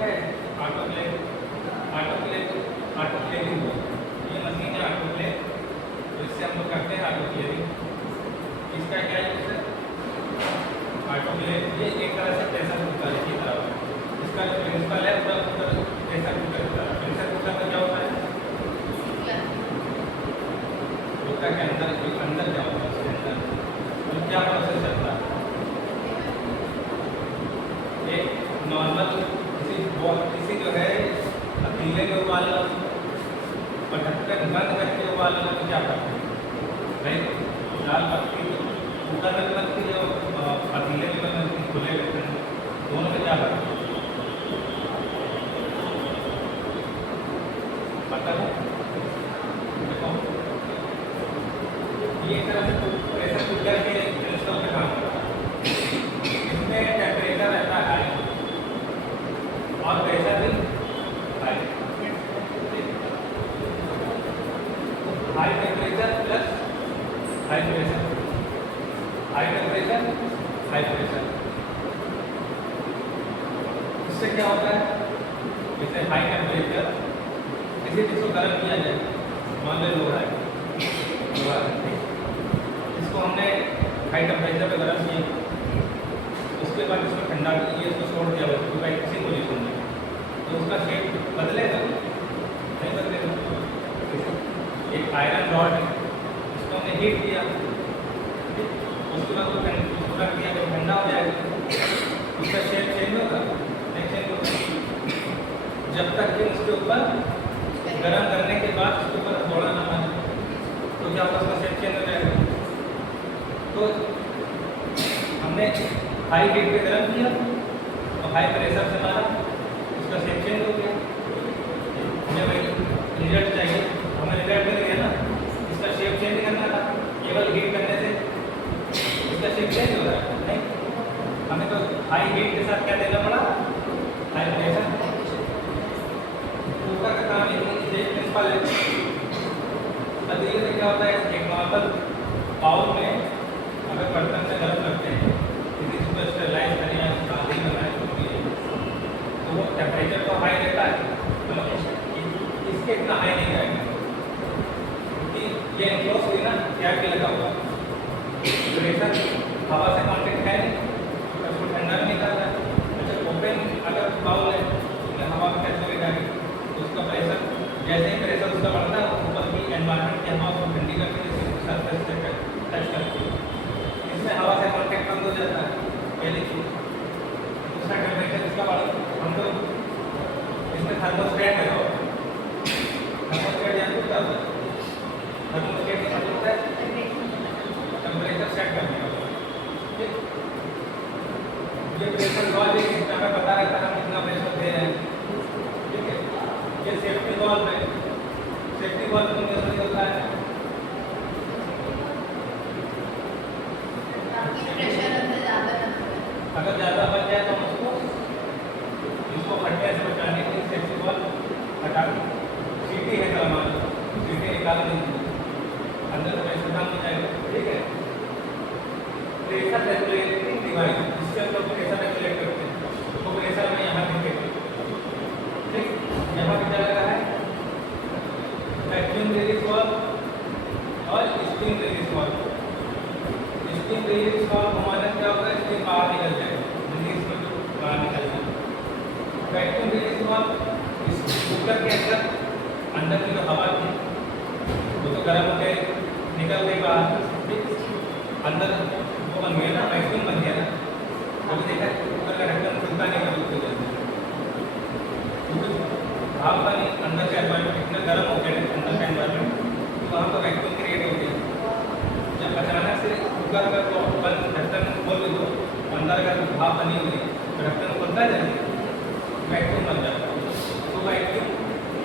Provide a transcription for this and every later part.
है auto clearing. ये machine है ऑटो क्लियर, तो इससे हम लोग करते हैं ऑटो क्लियरिंग। इसका क्या यूज है? ऑटो क्लियर ये एक तरह से प्रेशर कुकर की तरह है। इसका जो प्रिंसिपल है पूरा कुकर प्रेशर कुकर की तरह। प्रेशर कुकर का क्या होता है? कुकर के अंदर क्या होता है, उसके अंदर तो क्या प्रोसेस चलता है? एक नॉर्मल किसी जो है पतीले में उबालना और ढक्कन बंद करके उबालना तो क्या करते हैं भाई? लाल पत्ती कुकर में बनती है और पतीले में बनती खुले ढक्कन, दोनों में क्या करते हैं पता है? देखो ये एक तरह से प्रेशर कुकर के प्रिंसिपल पे काम करता है। इसमें टेम्परेचर रहता है और प्रेशर भी high temperature plus high pressure, high temperature high pressure. इससे क्या होता है? जैसे हाई टेम्परेचर किसी चीज़ को गर्म किया जाए, मान लो लोहा है, इसको हमने हाई टेम्परेचर पे गर्म किया, उसके बाद इसको ठंडा किया, इसको छोड़ दिया किसी पोजीशन में, तो उसका शेप बदलेगा? नहीं बदलेगा। एक आयरन रॉड है, इसको हमने हीट किया, उसके बाद उसको रख दिया, जब ठंडा हो जाएगा उसका शेप चेंज होगा? नहीं चेंज होगा जब तक कि उसके ऊपर गर्म करने के बाद उसके ऊपर थोड़ा ना आए, तो क्या होगा? उसका शेप चेंज हो जाएगा। तो हमने हाई हीट पे गर्म किया और हाई प्रेशर से मारा, उसका शेप चेंज हो गया। हमें वही रिजल्ट चाहिए, हमें रिजल्ट मिल गया ना। इसका शेप चेंज करना था, केवल हीट करने से इसका शेप चेंज हो रहा है? नहीं, हमें तो हाई हीट के साथ क्या देना पड़ा? High pressure. कुकर का काम एक प्रिंसिपल है। पतीले में क्या होता है? एक नॉर्मल बाउल में अगर बर्तन से गर्म करते हैं, किसी चीज़ को स्टेरलाइज करना है, शादी बनाए, तो वो टेम्परेचर तो हाई रहता है, मतलब इसके इतना हाई नहीं रहेगा क्योंकि ये एनक्लोज हुई ना, गैप भी लगा हुआ, प्रेशर हवा से कॉन्टेक्ट है नहीं, तो उसको ठंडा भी नहीं करता है। अच्छा, ओपन अगर बाउल है तो हवा में कैसे चले जाएगी, तो उसका प्रेशर जैसे ही प्रेशर उसका बढ़ता है, ऊपर की एनवायरनमेंट की हवा उसको ठंडी करके सरफेस से टच करती है, इसमें हवा से कॉन्टेक्ट बंद हो जाता है, पहली चीज़। दूसरा टेम्परेचर इसका बढ़, हम लोग इसमें थर्मोस्टेट है, थर्मोस्टेट जानते हो क्या होता है? थर्मोस्टेट का मतलब होता है टेम्परेचर सेट करने का। ठीक, ये प्रेशर वॉल्व है, इसमें हमें पता रहता है हम कितना प्रेशर दे रहे हैं। ठीक है, ये सेफ्टी वॉल्व है, सेफ्टी वॉल्व में कैसे होता है? अगर ज़्यादा बच जाए तो हम इसको फटने से बचाने के लिए सेफ्टी वॉल्व हटा सीटी है, कल मान लो सीटी निकाल दीजिए, अंदर प्रेशर कम हो जाएगा। ठीक है, प्रेशर रेगुलेटिंग डिवाइस, इससे हम लोग प्रेशर रेगुलेट करते हैं, तो प्रेशर में यहाँ दिखेगा। ठीक, यहाँ क्या लगा है? वैक्यूम रिलीज वाल्व और steam release valve. Steam release valve हमारा क्या होता है? स्टीम बाहर निकल जाएगा, रिलीज में जो बाहर निकल जाएगा। वैक्यूम रिलीज वाल्व इस कुकर के अंदर की जो हवा थी वो तो गर्म होकर निकल गई बाहर। ठीक, अंदर वो बन गया ना, वैक्यूम बन गया ना। अभी देखा कुकर का ढक्कन खुलता नहीं कभी उसके जल्दी, क्योंकि भाप का अंदर का एनवायरमेंट इतना गर्म हो गया, अंदर का एनवायरमेंट, तो वहाँ पर वैक्यूम क्रिएट हो गया। जब अचानक से कुकर का तो बंद ढक्कन खोल दो, अंदर का भाप बनी हुई तो ढक्कन खुलता है जल्दी, वैक्यूम बन जाता है। तो वैक्यूम,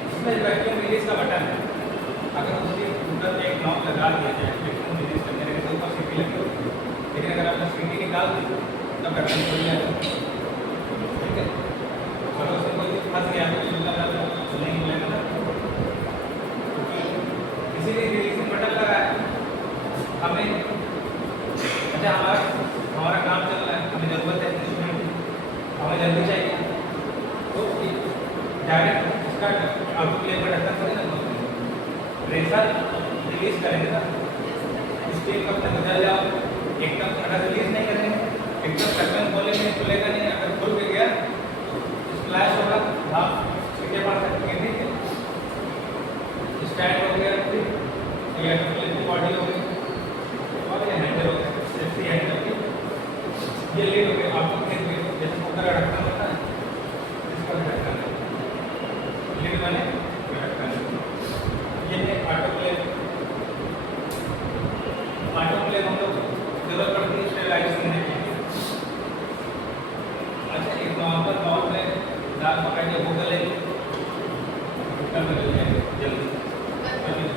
इसमें वैक्यूम रिलीज का बटन है, अगर उसके कुकर में एक नॉब लगा दिया जाए वैक्यूम रिलीज करने के ऊपर सीटी लगी होती है, लेकिन अगर आपने सीटी निकाल दी तब ढक्कन खुल जाएगा। ठीक है, अगर उसमें कोई फंस गया तो नहीं मिलेगा ना, इसीलिए रिलीजिंग बटन लगा है हमें। अच्छा, हमारा काम चल रहा है, हमें ज़रूरत है इंस्ट्रूमेंट, हमें जल्दी चाहिए, तो इसका ऑटोक्लेव का ढक्कन करें ना, प्रेशर रिलीज करेंगे ना, स्टील कप तक बदल जाओ एकदम। अगर रिलीज नहीं करेंगे एकदम ढक्कन खोलेंगे खुलेगा नहीं, अगर खुल भी गया स्प्लैश होगा, भाप छींटे पड़ सकती है। ठीक है, स्टैंड हो गया, ये ऑटोक्लेव की बॉडी हो गई और ये हैंडल हो गया, सेफ्टी हैंडल की ये लीड हो गया। आपको खेल में जैसे कुकर का ढक्कन होता है इसका ढक्कन लीड बने ढक्कन, ये है ऑटोक्लेव। ऑटोक्लेव हम लोग जरूरत पड़ती है स्टेरिलाइज करने के लिए। अच्छा, एक नॉर्मल बाउल में दाल पकाइए, वो गले गल जाएगा जल्दी,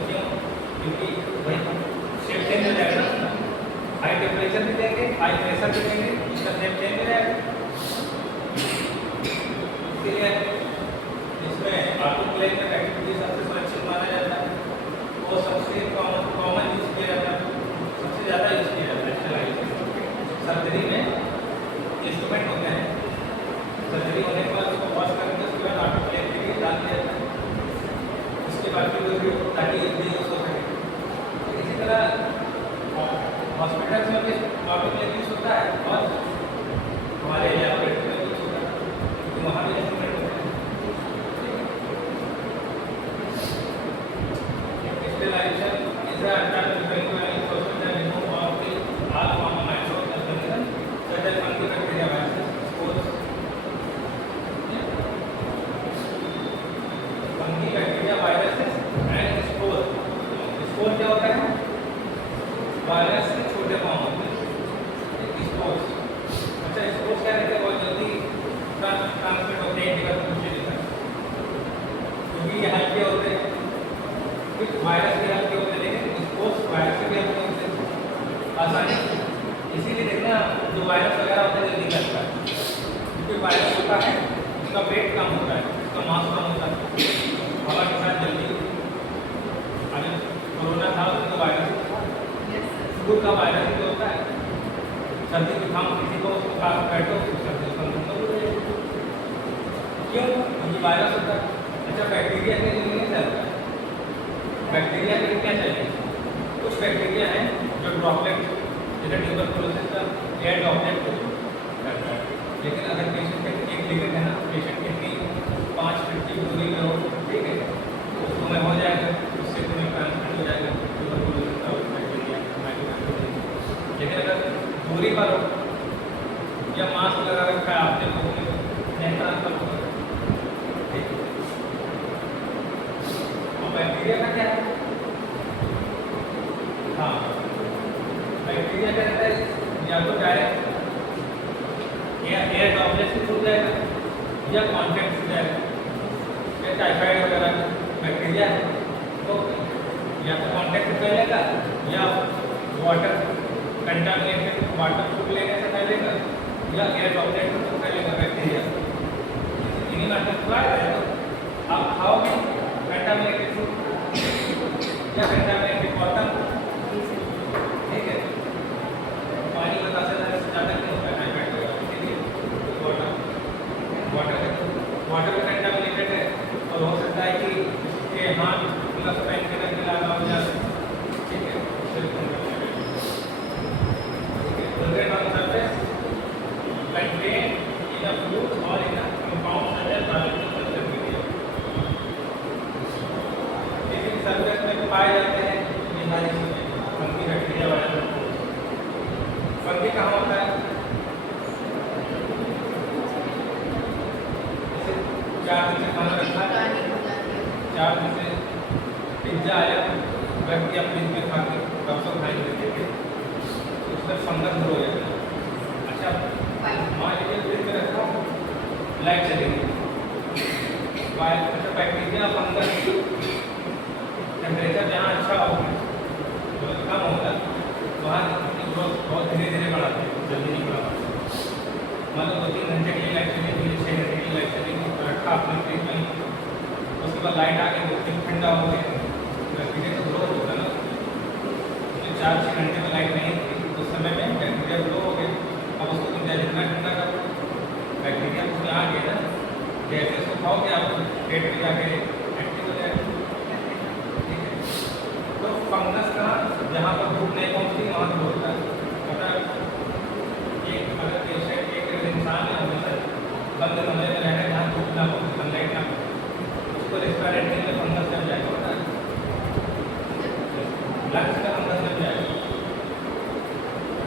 क्यों? क्योंकि भाई शेप चेंज हो जाएगा ना, हाई टेम्परेचर भी देंगे हाई प्रेशर भी देंगे, इसका शेप चेंज हो जाएगा। इसलिए इसमें ऑटोक्लेव का एक्टिविटी सबसे सुरक्षित माना जाता है, वो सबसे कॉमन यूज किया जाता है, सबसे ज़्यादा यूज किया जाता है स्टेरिलाइजेशन। सर्जरी में इंस्ट्रूमेंट होते हैं, सर्जरी होने के बाद उसको वॉश करके उसके बाद ऑटोक्लेव के लिए डाल दिया जाता है, उसके बाद फिर ताकि ये यूज हो सके। इसी तरह हॉस्पिटल्स में भी ऑटोक्लेव यूज होता है और हमारे लैबोरेटरी में यूज होता है, तो वहाँ भी इंस्ट्रूमेंट होते हैं। Sterilisation is under preventive process that remove of the all form of micro organism such as fungi, bacteria, virus, spores. Fungi, bacteria, viruses and spore. Spore क्या होता है? वायरस के छोटे फॉर्म होते हैं, स्पोर्स। अच्छा, स्पोर्स क्या रहते हैं? बहुत जल्दी ट्रांसमिट होते हैं एक जगह से दूसरी जगह, क्योंकि ये हल्के होते हैं, कुछ वायरस भी हल्के होते हैं, लेकिन स्पोर्स वायरस से भी हल्के होते हैं आसानी से। इसीलिए देखना जो वायरस वगैरह होता है जल्दी करता है, क्योंकि वायरस होता है उसका वेट कम होता है, उसका मास कम होता है, हवा के साथ जल्दी। अगर कोरोना था उसमें तो वायरस फ्लू का वायरस ही होता है, सर्दी जुकाम किसी को उसको खास बैठो सर्दी जुकाम क्यों? क्योंकि वायरस होता है। अच्छा, बैक्टीरिया के लिए नहीं चलता है, बैक्टीरिया के लिए क्या चाहिए? कुछ बैक्टीरिया हैं जो ड्रॉपलेट जैसे ट्यूबरकुलोसिस का एयर ड्रॉपलेट करता है, लेकिन अगर पेशेंट का एक लिमिट है ना, पेशेंट कितनी 5 फीट की दूरी में हो, ठीक है, उसको में हो जाएगा, उससे तुम्हें ट्रांसमिट हो जाएगा ट्यूबरकुलोसिस का बैक्टीरिया। लेकिन अगर दूरी पर हो या मास्क लगा रखा है आपने तो नहीं ट्रांसफर होगा, ठीक है। और बैक्टीरिया का क्या है? हाँ, बैक्टीरिया का रहता है या तो डायरेक्ट एयर ड्रॉपलेट से छूट जाएगा या कॉन्टैक्ट से जाएगा, या टाइफाइड वगैरह बैक्टीरिया है तो या तो कॉन्टैक्ट से फैलेगा या वाटर कंटामिनेटेड वाटर फूड लेने से फैलेगा या एयर ड्रॉपलेट से फैलेगा बैक्टीरिया। इन्हीं मल्टीप्लाई है तो आप खाओगे कंटामिनेटेड फूड या कंटामिनेटेड वाटर, ठीक है। पानी बताते हैं ज़्यादा क्यों होता है टाइफाइड वगैरह, इसीलिए वाटर में कंटामिनेटेड है और हो सकता है कि इसके हाथ प्लस पैन के अंदर मिला हो जाए, ठीक है। Present on the surface contain in a fluid or in a compound such as biological bacteria. लेकिन सरफेस में पाए जाते हैं ये सारी चीजें, फंगी, बैक्टीरिया, वायरस। फंगी कहाँ होता है? जैसे 4 दिन से खाना रखा है, 4 दिन से पिज्जा आया, व्यक्ति अपने में खा के कब खाएंगे, उसमें फंगस ग्रो हो जाता है। अच्छा, मान लीजिए फ्रिज में रखा हूँ, लाइट चलेगी, अच्छा बैक्टीरिया फंगस टेम्परेचर जहाँ अच्छा होगा तो कम होगा वहाँ ग्रोथ बहुत धीरे धीरे बढ़ाते हैं, जल्दी नहीं बढ़ाते। मान लो 2-3 घंटे के लिए लाइट चलेगी, 6 घंटे के लिए लाइट चलेगी, रखा अपने फ्रिज में, उसके बाद लाइट आ गई, फिर ठंडा हो गया, बैक्टीरिया तो ग्रोथ होगा ना। 4-6 घंटे में लाइट नहीं थी उस समय में बैक्टीरिया ग्रो हो गए, अब उसको तुम जितना ठंडा करो बैक्टीरिया उसमें आ गया ना, जैसे इसको खाओगे आप पेट में जाके एक्टिव हो जाएगा। ठीक है, तो फंगस का जहाँ पर धूप नहीं पहुँचती वहाँ पर होता है। अगर अगर पेशेंट एक इंसान है हमेशा बंद कमरे में रहना, जहाँ धूप ना हो, सनलाइट ना हो, उसको रेस्पिरेटरी में फंगस लग जाएगा, पता है, लंग्स का फंगस लग जाएगा।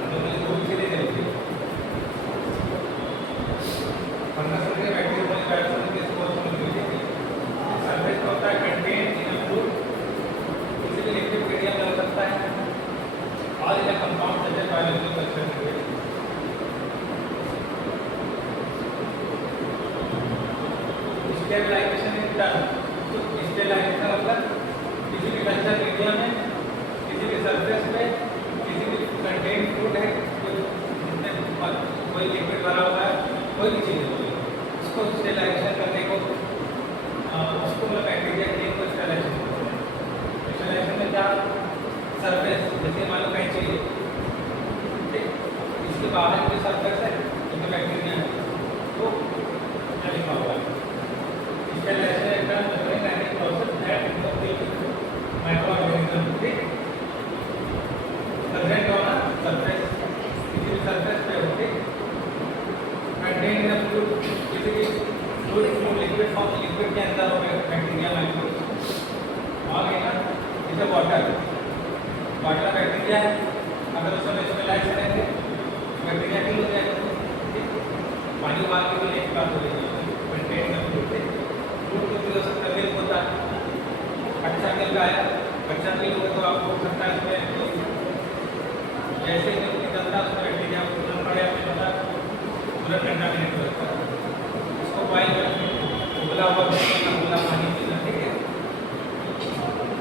तो मुझे धूप इसीलिए जलती है। फंगस में बैक्टीरिया वायरस के स्पोर्स में मिलती है। सरफेस होता है कंटेन इन फ्रूट, इसीलिए लिक्विड मीडियम में हो सकता है और यह कंपाउंड जैसे बायोलॉजिकल कल्चर में स्टेबलाइजेशन इज डन। तो स्टेबलाइजेशन मतलब किसी भी कल्चर मीडिया में, किसी भी सरफेस पे, किसी भी कंटेन फ्रूट है जिसमें कोई लिक्विड भरा हुआ है, कोई भी चीज़ है, उसको स्टेबलाइजेशन करने को उसको मतलब बैक्टीरिया के को स्टेबलाइजेशन में क्या सरफेस, जैसे मान लो कहीं चीज़, ठीक, इसके बाहर जो सरफेस है उसमें बैक्टीरिया है, तो क्या लिखा हुआ है स्टेबलाइजेशन एक प्रोसेस दैट माइक्रोऑर्गेनिज्म, ठीक, प्रेजेंट ऑन सरफेस, किसी भी सरफेस पे होते कंटेन इन फ्लूइड, किसी भी फ्लूइड लिक्विड फॉर्म, लिक्विड के अंदर हो बैक्टीरिया माइक्रोब आ गए ना। जैसे वाटर बैक्टीरिया है, अगर उसमें स्टेबलाइज करेंगे बैक्टीरिया किल हो जाएगा। पानी उबाल के भी एक बात हो जाएगी कंटेन इन फ्लूइड की हो सकता है, मिल्क होता है, अच्छा मिल्क आया, अच्छा मिल्क हो तो आपको हो सकता है इसमें जैसे मिल्क निकलता है उसमें बैक्टीरिया तुरंत पड़े, आपने पता तुरंत कंटामिनेट हो जाता है। इसको बॉइल करके उबला हुआ उबला पानी पीना, ठीक है।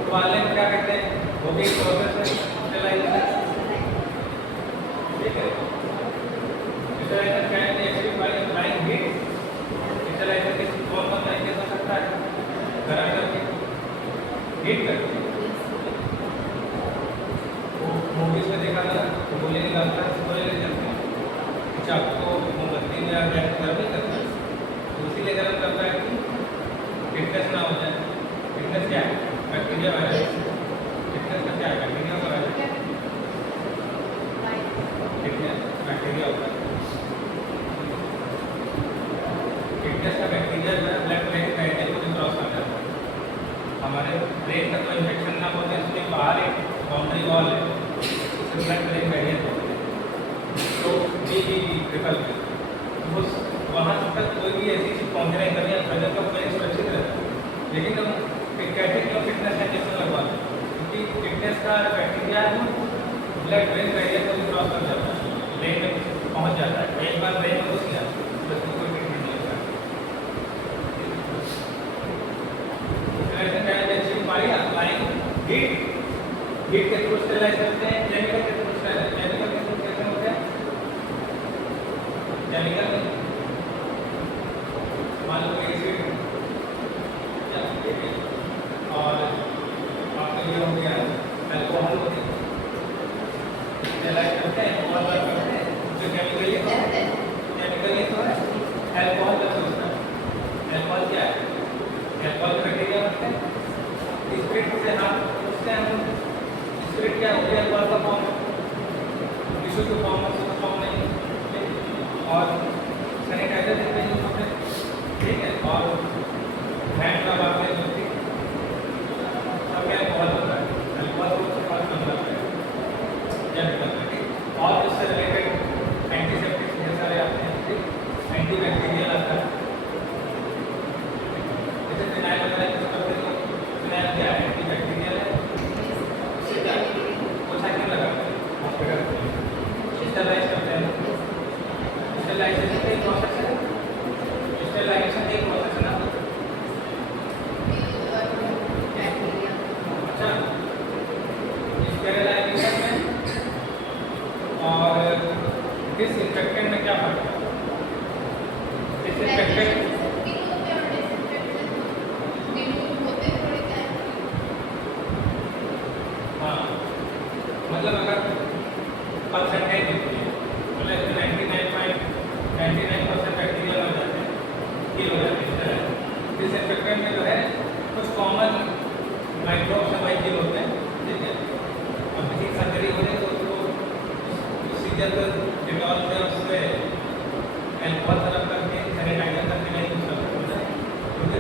उबालने में क्या कहते हैं, वो भी प्रोसेस है स्टेबलाइजेशन, ठीक है। स्टेबलाइजेशन क्या है, actually by applying heat. Stabilisation किस कौन सा तरीके से हो सकता है, गरम करके, हीट करके। मूवीज में देखा था तो गोले निकालता है, गोले ले जाते हैं, चाकू मोमबत्ती में गैस गर्म नहीं करता है, तो इसीलिए गर्म करता है कि फिटनेस ना हो जाए। फिटनेस क्या है, बैक्टीरिया वायरस। फिटनेस का क्या है, बैक्टीरिया का वायरस, फिटनेस बैक्टीरिया होता है। फिटनेस का बैक्टीरिया जो है ब्लड ब्रेन बैरियर को भी क्रॉस कर जाता है। हमारे ब्रेन का तो इन्फेक्शन ना होता है, इसलिए बाहर एक बाउंड्री वॉल है, ब्लड ब्रेन बैरियर होता है, तो ट्रिपल उस वहाँ तक कोई भी ऐसी चीज़ पहुँचना नहीं करनी, बदन का पूरा सुरक्षित रहता है। लेकिन हम कहते हैं फिटनेस का इंजेक्शन लगवाते हैं, क्योंकि फिटनेस का बैक्टीरिया है ब्लड ब्रेन बैरियर को भी क्रॉस कर जाता है, ब्रेन में पहुँच जाता है, एक बार ब्रेन में घुस गया तो उसको कोई ट्रीटमेंट नहीं लगता। हमारी अप्लाइंग हीट के थ्रू स्टेबलाइज करते हैं, केमिकल के थ्रू स्टेबलाइज, केमिकल के थ्रू कैसे होते हैं, केमिकल मान लो एसिड और आपका ये हो गया अल्कोहल होते हैं, स्टेबलाइज करते हैं और वर्क करते हैं। जो केमिकल ये तो है अल्कोहल का सोचता है। अल्कोहल क्या है, अल्कोहल बैक्टीरिया होते हैं, स्पिरिट से हम उससे हम स्पिरिट क्या होती है, अल्कोहल का फॉर्म, टिश्यू के फॉर्म में उसका फॉर्म नहीं, और सैनिटाइजर देते हैं उसमें, ठीक है, और हैंड रब आपने जो थी सब क्या अल्कोहल होता है, अल्कोहल को फर्क कम करता है केमिकल, ठीक। और उससे रिलेटेड एंटीसेप्टिक ढेर सारे आते हैं, ठीक, एंटी बैक्टीरियल आता है, जैसे फिनाइल वगैरह यूज करते हैं। फिनाइल क्या है, एंटी बैक्टीरियल है, उससे क्या पोछा क्यों लगाते हैं हॉस्पिटल में, स्टेबलाइज करते हैं। स्टेबलाइजेशन का एक प्रोसेस है, स्टेबलाइजेशन का एक प्रोसेस है ना। अच्छा, स्टेरिलाइजेशन में और डिसइंफेक्टेंट में क्या फर्क है? डिसइंफेक्टेंट हाँ, मतलब अगर परसेंटेज होती है, मतलब 99.99% बैक्टीरिया मर जाते हैं, किल हो डिसइंफेक्टेंट में जो है कुछ कॉमन माइक्रोब्स या माइक्रोब होते हैं, ठीक है। और किसी सर्जरी हो रही तो उसको प्रोसीजर डिटॉल से उससे एल्कोहल तरफ करके सैनिटाइजर करके नहीं यूज कर सकते हैं, क्योंकि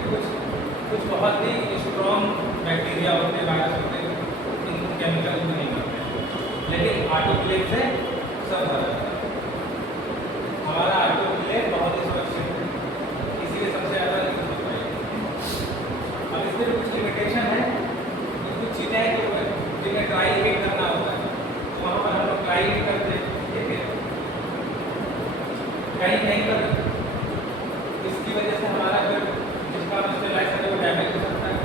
कुछ बहुत ही स्ट्रॉन्ग बैक्टीरिया होते हैं, वायरस होते हैं, इन केमिकल को नहीं करते हैं। लेकिन ऑटोक्लेव से सब हो जाता है। हमारा ऑटोक्लेव बहुत ही सुरक्षित है, इसीलिए सबसे ज़्यादा यूज होता है। अब इसमें कुछ लिमिटेशन है, कुछ चीज़ें हैं जिन्हें ड्राई हीट करना होता है, वहाँ पर हम लोग ड्राई हीट करते हैं, ठीक है। कहीं नहीं करते, इसकी वजह से हमारा जो जिसका स्टेलाइज है वो डैमेज हो सकता है।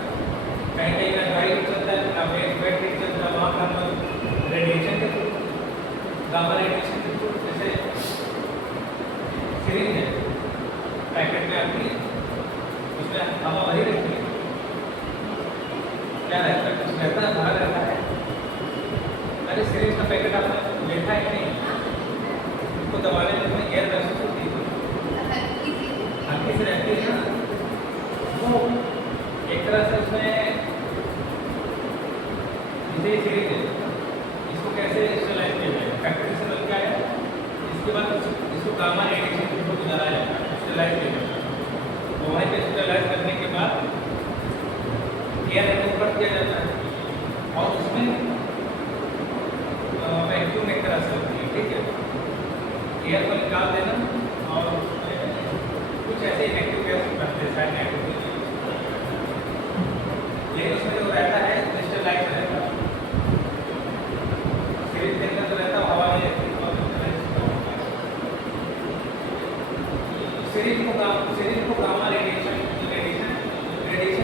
कहीं कहीं ना ड्राई हीट चलता है, ना वेट हीट चलता है, वहाँ पर हम लोग रेडिएशन के थ्रू, गामा रेडिएशन के थ्रू, जैसे सिरिंज है पैकेट में आती है, उसमें हवा भरी रहती है, क्या रहता है, कुछ रहता है, भरा रहता है। अरे सिरिंज का पैकेट आपने देखा है नहीं, उसको दबाने में उसमें एयर महसूस होती है, हल्की से रहती है ना, वो एक तरह से उसमें जैसे सिरिंज है, इसको कैसे स्टेलाइज किया जाए, फैक्ट्री से बन के आया, इसके बाद इसको गामा रेडिएशन के थ्रू गुजारा जाता है, स्टेलाइज किया जाता है। तो वहीं पे स्टेलाइज करने के बाद एयर ऊपर किया जाता है और उसमें वैक्यूम एक तरह से होती है, ठीक है। एयर को निकाल देना और कुछ ऐसे इफेक्टिव गैस करते हैं, शायद नेगेटिव, लेकिन उसमें जो रहता है स्टेलाइज रहता है, सिरिंज के अंदर जो रहता है हवा नहीं रहती और सिरिंज को गामा रेडिएशन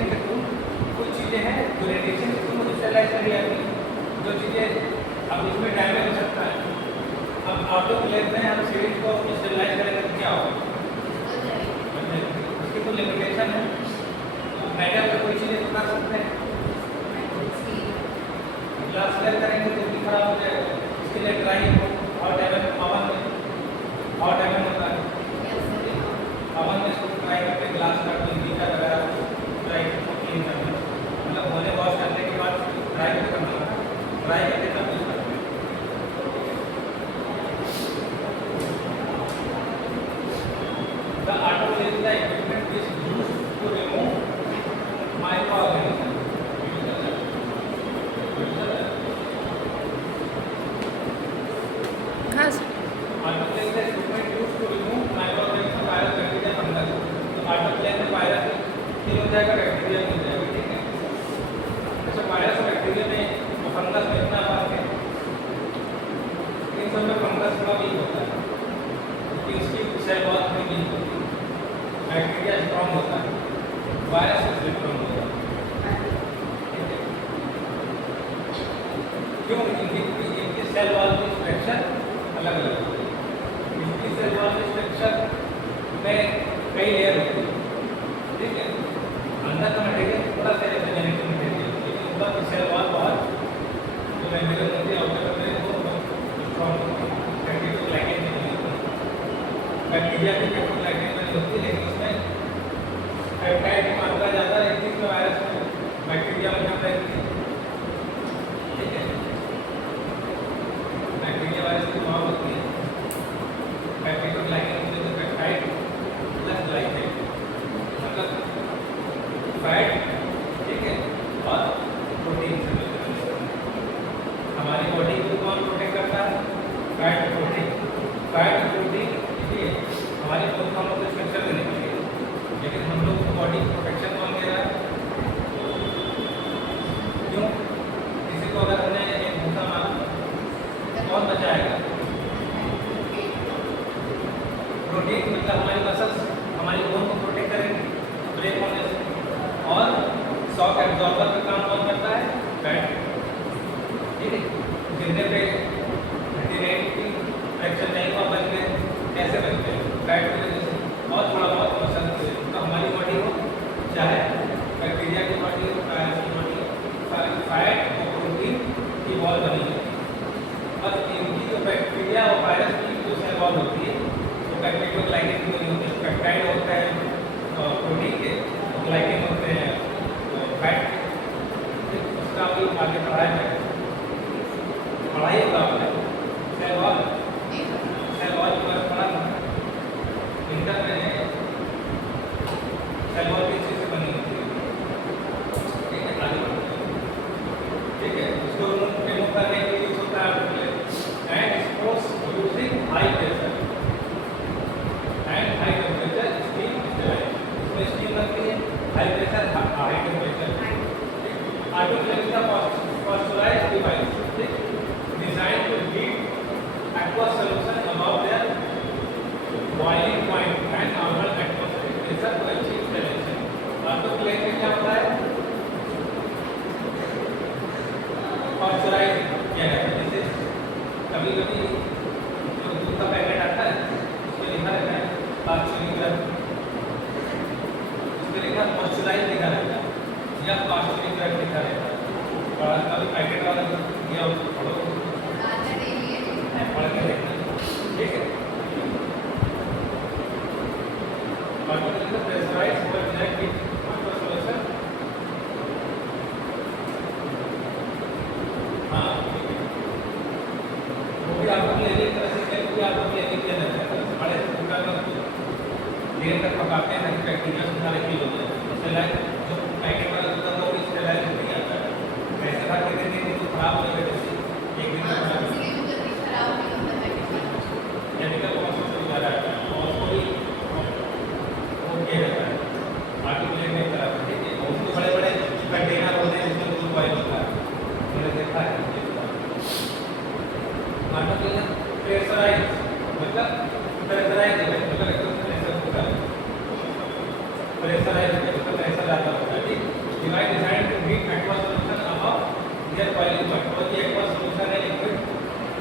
के थ्रू कुछ चीज़ें हैं जो रेडिएशन के थ्रू स्टेलाइज कर जाती हैं, जो चीज़ें अब इसमें डैमेज हो सकता है। अब ऑटोक्लेव में हम सिरिंज को स्टेलाइज करेंगे तो क्या होगा, उसकी तो लिमिटेशन है। मेटल में कोई चीज़ें तो कर सकते हैं, ग्लास क्लियर करेंगे तो भी खराब हो जाएगा, इसके लिए ड्राई और ओवन होता है, ओवन में इसको ट्राई करके ग्लास का कोई मीटर वगैरह ट्राई क्लीन करना, मतलब होने वॉश करने के बाद ट्राई करना, ट्राई करके तब यूज करना। The autoclave is the equipment which is used to remove microorganisms. Autoclave is the equipment used to remove microorganisms, virus, bacteria, fungus. तो autoclave में वायरस नहीं हो जाएगा, बैक्टीरिया नहीं हो जाएगा, ठीक है। जैसे वायरस और बैक्टीरिया में और फंगस में इतना फर्क है, इन सब में फंगस थोड़ा वीक होता है, क्योंकि इसकी सेल वॉल थोड़ी वीक होती है। बैक्टीरिया स्ट्रॉन्ग होता है, वायरस स्ट्रॉन्ग होता है, ठीक है। क्यों? इनकी सेल वॉल की स्ट्रक्चर अलग अलग होती है। इनकी सेल वॉल की स्ट्रक्चर में कई लेयर होती है, ठीक है। अंदर का मटेरियल थोड़ा सा जैसे जेनेटिक मटेरियल, लेकिन ऊपर की सेल वॉल बहुत जो मेम्ब्रेन होती है, आउटर मेम्ब्रेन वो स्ट्रॉन्ग होती है, बैक्टीरिया की पेप्टोग्लाइकेन नहीं होती, लेकिन उसमें पेप्टाइड की मात्रा ज़्यादा रहती है, इसमें वायरस में बैक्टीरिया में कम रहती है, ठीक है। बैक्टीरिया वायरस की माँ होती है, पेप्टोग्लाइकेन होती है, तो पेप्टाइड प्लस ग्लाइकेन मतलब फैट, ठीक है, और प्रोटीन से मिलकर हमारी बॉडी को कौन प्रोटेक्ट करता है, फैट प्रोटीन, ठीक है। हमारी बहुत कम होकर स्ट्रक्चर देने के लिए, लेकिन हम लोग बॉडी प्रोटेक्शन कौन दे रहा है, क्यों? किसी को अगर हमने एक भूसा मारा कौन बचाएगा, प्रोटीन मतलब हमारी मसल्स हमारी बोन को प्रोटेक्ट करेंगे ब्रेक होने से, और शॉक एब्जॉर्बर का काम कौन करता है, फैट, ठीक है। गिरने पे फ्रैक्चर नहीं हुआ, बन गए, कैसे बनते हैं, फैट की वजह से और थोड़ा बहुत मसल से। तो हमारी बॉडी हो, चाहे बैक्टीरिया की बॉडी हो, वायरस की बॉडी हो, फैट और प्रोटीन की वॉल बनी है। और इनकी जो बैक्टीरिया और वायरस की जो सेल वॉल होती है, तो बैक्टीरिया ग्लाइकेन की बनी होती है, पेप्टाइड होता है प्रोटीन के, glycan high pressure high temperature autoclave का pasteurised device design to heat aqueous solution above their boiling point and normal atmospheric pressure to achieve sterilization. Autoclave में क्या होता है? पास्चराइज किया जाता है। जैसे कभी-कभी जो दूध का पैकेट आता है उसमें लिखा रहता है पास्चराइज्ड, उसमें लिखा पास्चराइज्ड लिखा रहता है या पास्चराइज्ड लिखा रहता है। और कभी पैकेट वाला दिया उसको पढ़ो, पढ़ के देखना, ठीक है। ऑटोक्लेव का pressurised over jet heat aqueous solution, हाँ वो भी आपको एक तरह से क्या भी आपको किया जाता है। बड़े पूरा देर तक पकाते हैं ताकि बैक्टीरिया सारे किल हो जाए। इससे लाइक जो पैकेट वाला दूध होता है वो स्टेराइज नहीं आता है, ऐसे भर के देते हैं तो खराब हो जाएगा। जैसे एक दिन तक केमिकल प्रोसेस से गुजारा जाता है और उसको भी वो किया जाता है ऑटोक्लेव में तरह से, ठीक है। उसको बड़े बड़े कंटेनर होते हैं जिसमें दूध बॉयल होता है, मैंने देखा है। ऑटोक्लेव प्रेशराइज मतलब प्रेशराइज है, मतलब एकदम प्रेशर होता है, प्रेशराइज है मतलब प्रेशर आता है, ठीक। Device design to heat aqueous solution above their boiling point, और ये aqueous solution है लिक्विड,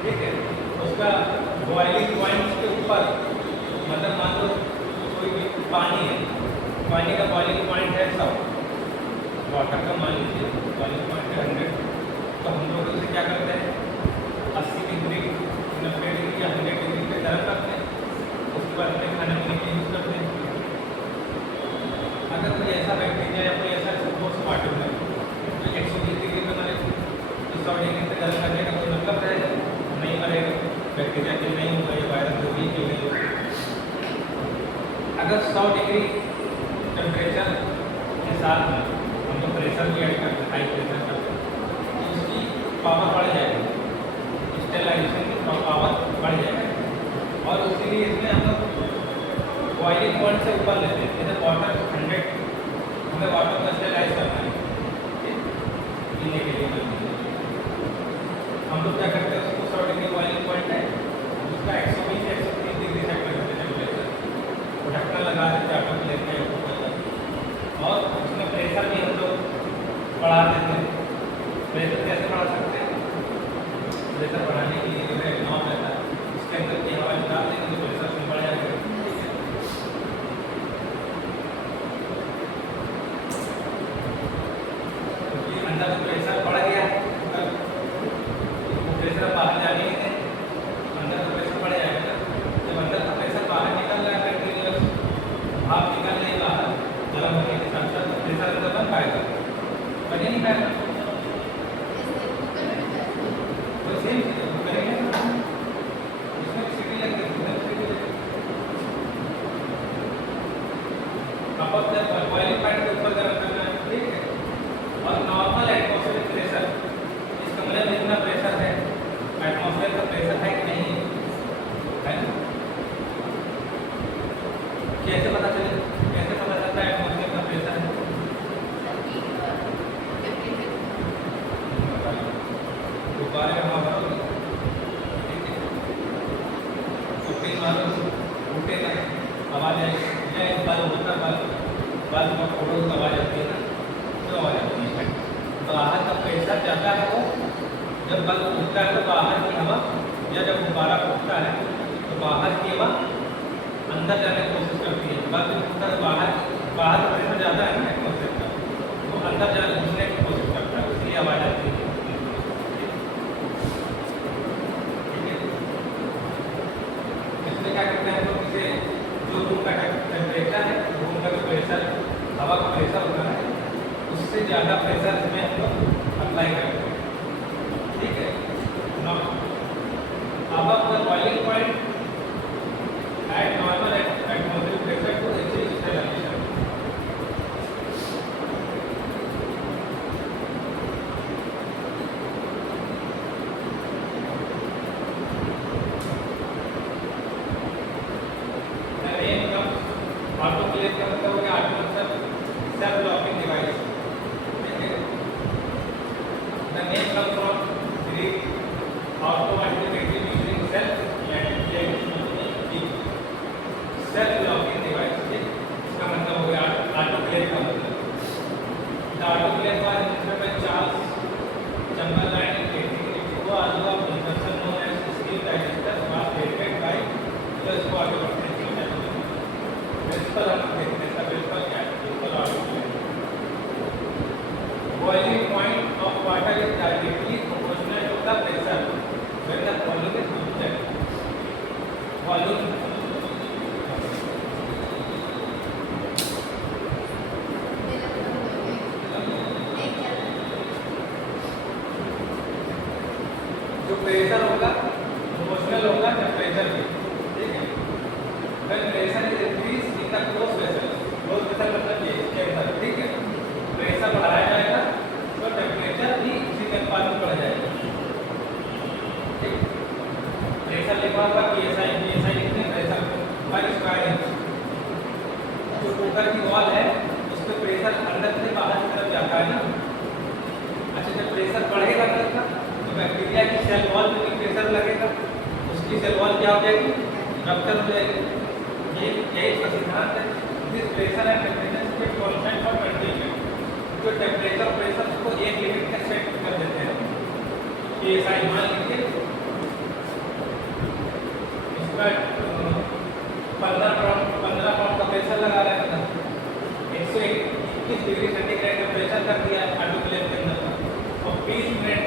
ठीक है। उसका बॉइलिंग पॉइंट के ऊपर मतलब मान लो कोई भी पानी है, पानी का बॉइलिंग पॉइंट है 100, वाटर का मान लीजिए बॉइलिंग पॉइंट है 100, तो हम लोग उसे क्या करते हैं 80 डिग्री 90 डिग्री या 100 डिग्री पे गर्म करते हैं, उसके बाद अपने खाने पीने के यूज़ करते हैं। अगर कोई ऐसा बैक्टीरिया या कोई ऐसा ठोस वाटर में तो 120 डिग्री पे मरे तो 100 डिग्री पे गर्म करने का कोई मतलब रहेगा नहीं, मरेगा, बैक्टीरिया किल नहीं होगा या वायरस जो भी किल नहीं होगा। अगर 100 डिग्री टेम्परेचर के साथ में हम लोग प्रेशर भी ऐड करते हैं, हाई प्रेशर करते हैं, तो उसकी पावर बढ़ जाएगी, स्टेरिलाइजेशन की पावर बढ़ जाएगी। और उसी लिए इसमें हम लोग बॉइलिंग पॉइंट से ऊपर लेते हैं। जैसे वाटर 100, हमें वाटर को स्टेरिलाइज करना है पीने के लिए, हम लोग क्या करते हैं उसको 100 डिग्री बॉइलिंग पॉइंट है उसका 120 से 130 डिग्री सेट कर देते हैं टेम्परेचर, ढक्कन लगा देते हैं ऑटोक्लेव में, और उसमें प्रेशर भी हम लोग बढ़ा देते हैं। प्रेशर कैसे बढ़ा सकते हैं? प्रेशर बढ़ाने के लिए जो है नॉब रहता है, उसके अंदर की हवा निकाल देंगे तो प्रेशर उसमें बढ़ जाएगा, क्योंकि अंदर प्रेशर बढ़ गया प्रेशर बाहर जाने के लिए अंदर का प्रेशर बढ़ जाएगा। जब अंदर का प्रेशर बाहर निकल रहा है कंटिन्यूअस भाप निकल नहीं बाहर गर्म होने के साथ साथ, प्रेशर अंदर बन पाएगा, बन ही नहीं पाएगा। तो सेम करेंगे इसमें सीटी लगती है, अब बॉइलिंग पॉइंट के ऊपर गर्म करना है, ठीक है। और नॉर्मल एटमॉस्फेरिक प्रेशर, इस कमरे में इतना प्रेशर है, एटमॉस्फेयर का प्रेशर है कि नहीं है ना? कैसे पता चले, कैसे पता चलता है एटमॉस्फेयर का प्रेशर है? गुब्बारे में हवा भरोगे, ठीक है, कुत्ते मारो उठे ना आवाज आएगी, या एक बल्ब होता है बल्ब में फोड़ो तो आवाज आती है ना, तो आवाज आती है। बाहर का प्रेशर ज़्यादा है वो, जब बल्ब उठता है तो बाहर की हवा, या जब गुब्बारा उठता है तो बाहर की हवा अंदर जाने की कोशिश करती है। बल्ब उठता है बाहर का प्रेशर ज़्यादा है ना एटमॉस्फेयर का, तो अंदर जाने घुसने की कोशिश करता है, इसलिए आवाज़ आती है, ठीक है। इसमें क्या करते हैं तो इसे जो रूम का टेम्परेचर है, रूम का जो प्रेशर हवा का प्रेशर होता है उससे ज़्यादा प्रेशर इसमें हम लोग अप्लाई करते हैं, ठीक है। above the boiling point at normal atmospheric pressure to achieve sterilization. The name comes autoclave का मतलब हो गया artificial cell name comes from Greek automatically using self locking device. इसका मतलब हो गया ऑटो क्लियर का मतलब ऑटो क्लियर का इंस्ट्रूमेंट चार्ज जंगल लाइन वो आलू of instruction known as skill digester was created by plus को आगे बढ़ते हैं। प्रिंसिपल हम देखते हैं प्रिंसिपल क्या है। Principle auto clear boiling point of water is directly proportional to the pressure when the volume is constant। volume जो प्रेशर होगा प्रोपोर्शनल होगा टेम्परेचर के, ठीक है। When pressure is increase in the close vessel मतलब ये इसके अंदर, ठीक है, प्रेशर बढ़ाया जाएगा तो टेम्परेचर भी उसी के अनुपात में बढ़ जाएगा, ठीक। प्रेशर लिखा होगा psi कितने प्रेशर पर स्क्वायर इंच। जो कुकर की वॉल है उस पे प्रेशर अंदर से बाहर की तरफ जाता है ना। अच्छा, जब प्रेशर बढ़ेगा अंदर का तो बैक्टीरिया की सेल वॉल पे प्रेशर लगेगा, उसकी सेल वॉल क्या हो जाएगी, रप्चर हो जाएगी। ये यही सिद्धांत है। दिस प्रेशर एंड टेम्परेचर के कांस्टेंट फॉर कंटिन्यू। जो टेम्परेचर प्रेशर को एक लिमिट तक सेट कर देते हैं कि ऐसा मान लीजिए इसका 15 पाउंड का प्रेशर लगा रहे हैं, 121 डिग्री सेंटीग्रेड का प्रेशर कर दिया है ऑटो क्लियर के अंदर और 20 मिनट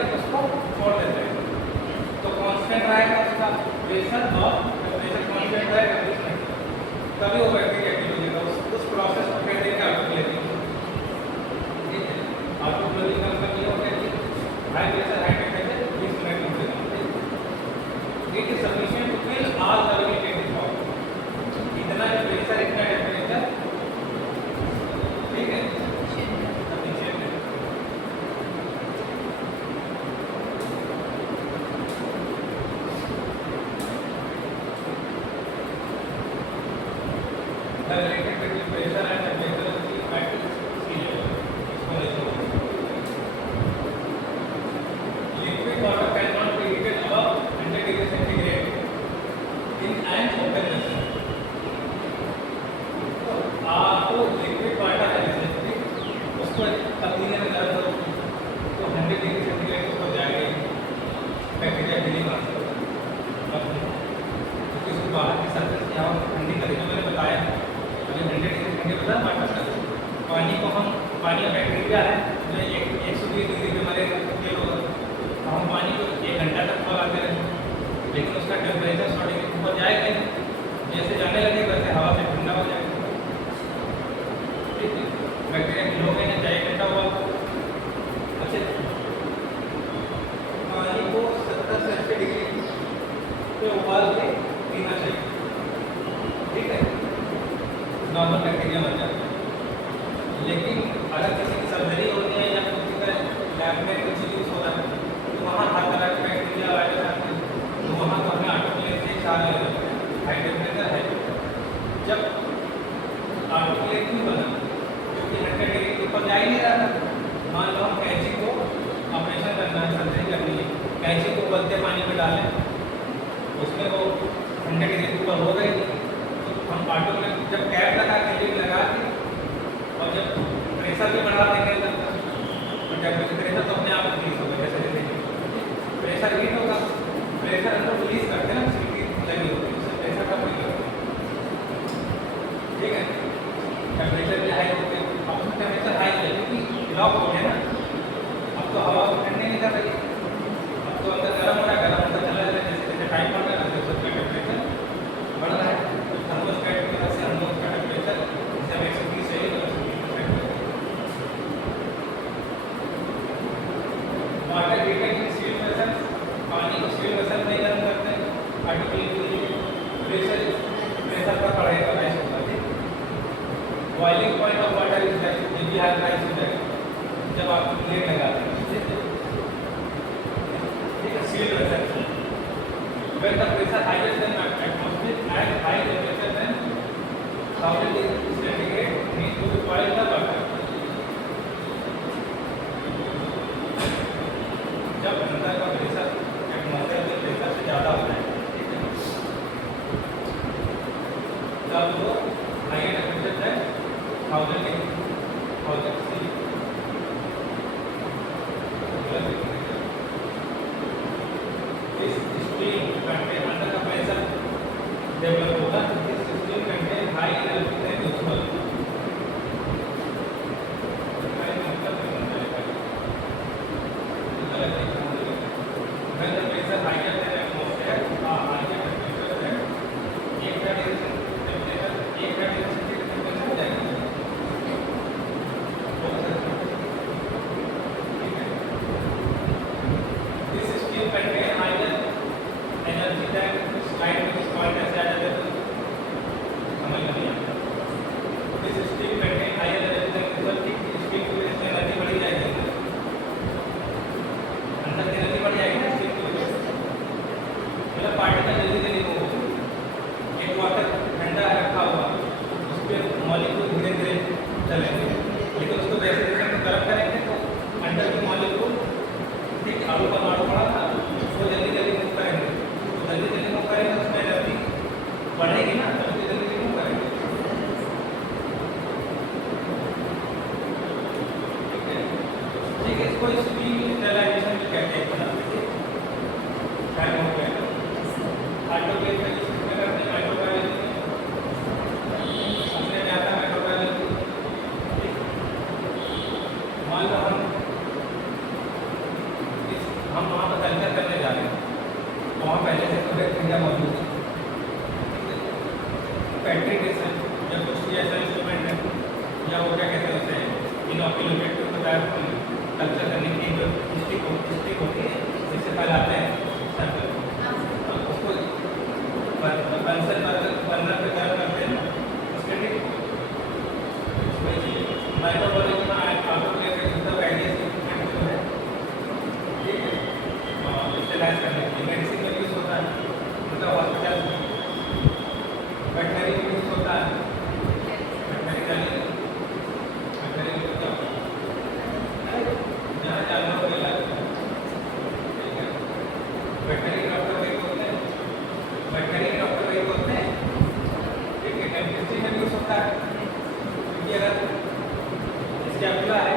तक उसको छोड़ देते हैं तो कांस्टेंट रहेगा उसका प्रेशर और टेम्परेचर कांस्टेंट रहेगा 20 मिनट। तभी वो बैक्टीरिया एक्टिव हो जाएगा। उस प्रोसेस को कहते हैं ऑटो क्लियरिंग, ठीक है। ऑटो क्लियरिंग का मतलब ये होता है कि high pressure high temperature 20 minute में हो जाएगा। It is sufficient to kill all the living form. इतना जो प्रेशर इतना टेम्परेचर, ठीक है, सफिशिएंट है। The related between pressure and temperature is at sea level. Liquid water cannot be heated above 100 degrees centigrade in an open vessel. तो liquid water है जैसे उसको तब्दीली में गर्म करो तो 100 डिग्री सेंटीग्रेड ऊपर जाएगा, बैक्टीरिया भी नहीं मार सकता क्योंकि उसको बाहर की सरफेस क्या ठंडी करेगा। मैंने बताया 100 डिग्री सेंटीग्रेड बता वाटर का पानी को हम पानी का बैक्टीरिया है जो 120 डिग्री पे मरेगा ये होगा। हम पानी को 1 घंटा तक खौलाते रहें लेकिन उसका टेम्परेचर 100 डिग्री ऊपर जाएगा नहीं। जैसे जाने लगे वैसे हवा से ठंडा हो जाएगा, ठीक है। बैक्टीरिया किलो में ना चाहिए घंटा हुआ। अच्छा, पानी को 70 से 80 डिग्री पे उबाल के पीना चाहिए, ठीक है, नॉर्मल बैक्टीरिया मर जाता है। लेकिन अगर किसी की सर्जरी होनी है या किसी का लैब में कुछ यूज हो रहा है तो वहाँ हर तरह के बैक्टीरिया वायरस आते हैं तो वहाँ तो हमें ऑटो क्लियर से चार ले जाते हैं, हाई टेम्परेचर है। जब ऑटो क्लियर क्यों बना, क्योंकि 100 डिग्री के ऊपर जा ही नहीं रहा था। मान लो हम कैंची को ऑपरेशन करना है, सर्जरी करनी है, कैंची को उबलते पानी में डालें उसमें वो 100 डिग्री के ऊपर हो गई तो हम ऑटो क्लियर जब कैप लगा के लगा के और जब प्रेशर भी बढ़ा देंगे तो टेम्परेचर तो अपने आप रिलीज होगा। जैसे प्रेशर हीट होगा, प्रेशर अंदर रिलीज करते हैं ना, सीटी लगी होती है उससे प्रेशर कम नहीं होता, ठीक है। टेम्परेचर भी हाई होते हैं, अब उसमें टेम्परेचर हाई है क्योंकि लॉक हो गया ना। अब तो हवा को ठंडी नहीं कर रही, अब तो अंदर गर्म हो रहा है, गर्म होता चला जा रहा है। जैसे जैसे टाइम बढ़ रहा है वैसे उसका टेम्परेचर बढ़ रहा है। थर्मोस्टेट की वजह से हम लोग का टेम्परेचर जब 130 से वाटर हीटर की स्टील वेसल, पानी को स्टील वेसल में गर्म करते हैं आर्टिकल के लिए प्रेशर का बढ़ेगा राइस होगा, ठीक। Boiling point of water is like ये भी हाई राइस हो जाएगा जब आप प्लेट लगाते हैं, ठीक है। Steel vessel when the pressure higher than atmosphere at high temperature than 1000 degree centigrade needs to boil the water। तब वो हायर टेम्परेचर है 1000 C। इस स्टीम कंटेन अंदर का प्रेशर डेवलप होगा। इस steam contain high energy than usual. When the pressure higher than atmosphere, higher temperature है, एक graduation temperature हो जाएगा। ठीक है। This steam contain higher energy than slide में point ऐसे आ जाते हैं समझ नहीं आता। This steam contain higher energy than usual। steam की वजह से एनर्जी बढ़ी जाएगी, अंदर की एनर्जी बढ़ जाएगी ना steam की वजह से। मतलब पार्टिकल जल्दी जल्दी मूव होगा। एक वाटर ठंडा रखा हुआ उस पर मॉलिक्यूल धीरे धीरे चलेंगे, लेकिन उसको वैसे जैसे गर्म करेंगे तो अंदर की मॉलिक्यूल ठीक आलू का मारू पड़ा था उसको जल्दी जल्दी मूव करेंगे। तो जल्दी जल्दी मूव करेंगे उसमें एनर्जी बढ़ेगी ना, जल्दी जल्दी मूव करेंगे। ठीक है, ठीक है। इसको स्टीम स्टेलाइजेशन भी कहते हैं। बता दीजिए टाइम हो गया। ऑटोक्लेव में किसमें करते हैं? माइक्रोबायोलॉजी में अपने में आता है माइक्रोबायोलॉजी। मान लो हम वहाँ पर कल्चर करने जा रहे हैं, वहाँ पहले से तो बैक्टीरिया मौजूद है। पेट्री डिश है या कुछ भी ऐसा इंस्ट्रूमेंट है या वो क्या कहते हैं उसे इनोक्यूलेटेड को तैयार कल्चर करने की जो स्टिक होती है जिससे फैलाते हैं सैंपल, उसको बर्नर पे गर्म करते हैं उसके लिए। माइक्रोबायोलॉजी में ऑटोक्लेव के दूसरा आइडिया इंस्ट्रूमेंट जो है, ठीक है, स्टेलाइज करने के लिए मेडिसिन में यूज होता है, उनका हॉस्पिटल वेटनरी में यूज होता है। वेटनरी जहाँ जानवरों के इलाज होता है, ठीक है। वेटनरी डॉक्टर वही बोलते हैं, वेटनरी डॉक्टर वही बोलते हैं, ठीक है। केमिस्ट्री में यूज होता है क्योंकि अगर स्कैपुला है,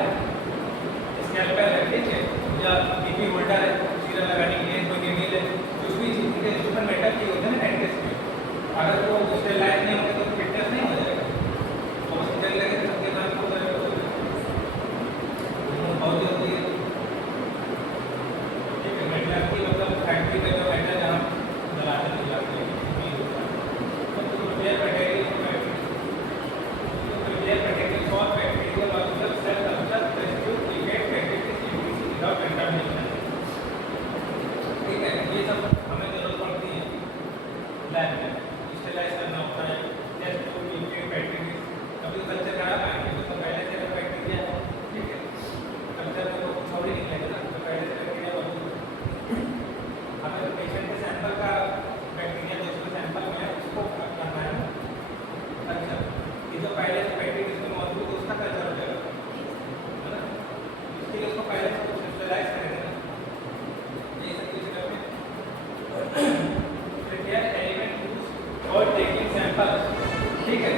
स्कैल्पेल है, ठीक है, या बीपी होल्डर है चीरा लगाने के लिए, कोई नीडल है, कुछ भी चीज़ के इंस्ट्रूमेंट मेटल के होते हैं ना डेंटिस्ट में, अगर वो स्टेलाइज नहीं होंगे तो फिटनेस नहीं हो जाएगा। तो बस चल लगे सबके साथ हो जाएगा, बहुत जल्दी है। ठीक है, मेटल की मतलब फैक्ट्री में जो मेटल जहाँ जलाते हैं तो prepare material for bacteriological cell culture rescue create bacteria without contamination. ठीक है, ये सब हमें जरूरत पड़ती है लैब में, स्टेलाइज करना होता है, टेस्ट टू क्रिएट बैक्टीरिया। कभी कल्चर करा पाएंगे तो पहले से अगर बैक्टीरिया है, ठीक है, कल्चर में तो कुछ और ही निकलेगा ना, तो पहले से बैक्टीरिया मौजूद है। अगर पेशेंट के सैंपल का बैक्टीरिया जो उसके सैंपल में है उसको करना है ना कल्चर, ये जो पहले से बैक्टीरिया जिसमें मौजूद है उसका कल्चर हो जाएगा, है ना। इसलिए उसको पहले से कुछ स्टेलाइज करेंगे ना, ये सब चीज़ करके प्रिपेयर एलिमेंट यूज और टेकिंग सैंपल। ठीक है,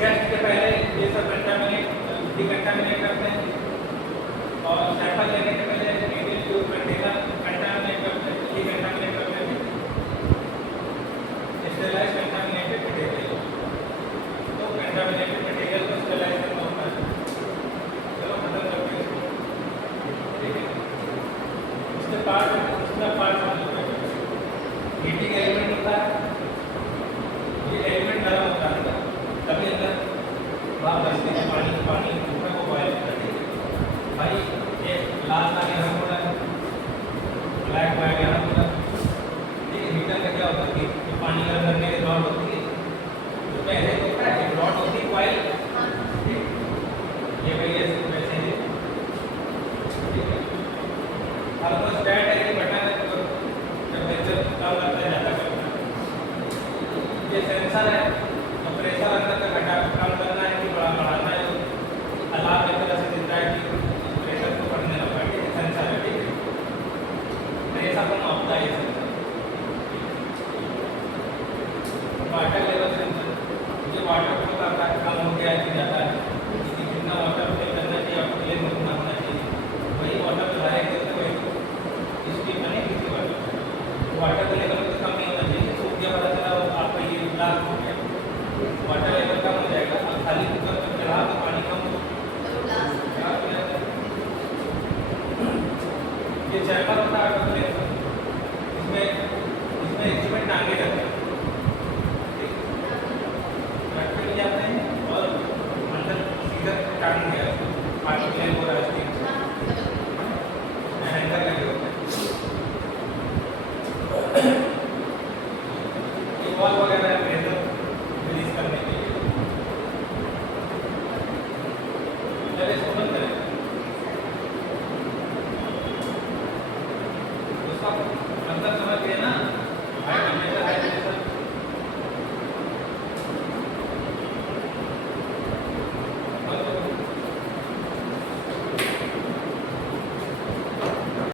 टेस्ट के पहले ये सब डिकंटामिनेट करते हैं और सैंपल लेने के पहले नीडल ट्यूब कंटेनर कंटामिनेट करते हैं, डिकंटामिनेट करते हैं, स्टेलाइज कंटामिनेटेड मटेरियल। तो कंटामिनेटेड मटेरियल को स्टेलाइज करना होता है। चलो खत्म करते हैं इसको, ठीक है। उसके पार्ट हीटिंग एलिमेंट होता है, ये एलिमेंट गर्म होता है तभी अंदर भाप बचती है, पानी ऊपर को बॉयल करता है। भाई एक लाल दाग यहाँ हो रहा है, ब्लैक वाइट यहाँ हो रहा है, ठीक है। हीटर का क्या होता है कि पानी गर्म करने की रॉड होती है, उसमें ऐसे होता है एक रॉड होती है कॉइल, ठीक, ये भाई ऐसे वैसे ही, ठीक है। थर्मोस्टेट है कि बटन है तो टेम्परेचर कम करता है ज़्यादा करता है। ये सेंसर है तो प्रेशर अंदर का घटा कम करना है कि बढ़ाना है, अलार्म एक तरह से देता है कि प्रेशर को बढ़ने लगा है, ठीक है। सेंसर है, ठीक है, प्रेशर को मापता है ये सेंसर। वाटर लेवल सेंसर, ये ये वाटर फ्लो का आकार कम हो गया है कि ज़्यादा है, इसलिए जितना वाटर फ्लो करना चाहिए आपको प्लेन उतना होना चाहिए, वही वाटर फ्लो आएगा तो वही स्ट्रीम बनेगी इसी वाटर। वाटर का लेवल तो कम नहीं होना चाहिए, सूख गया पता चला आपका ये ब्लॉक हो गया, वाटर लेवल कम हो जाएगा। अब खाली कुकर पर चढ़ा तो पानी कम हो जाएगा। ये चैम्बर होता है ऑटोक्लेव, इसमें इंस्ट्रूमेंट टांगे रहते हैं, रखे भी जाते हैं और अंदर सीधा टांग गया ऑटोक्लेव हो रहा है, हैंगर लगे होते हैं। ये वॉल वगैरह है प्रेशर रिलीज करने के लिए। चलिए इसको बंद करें।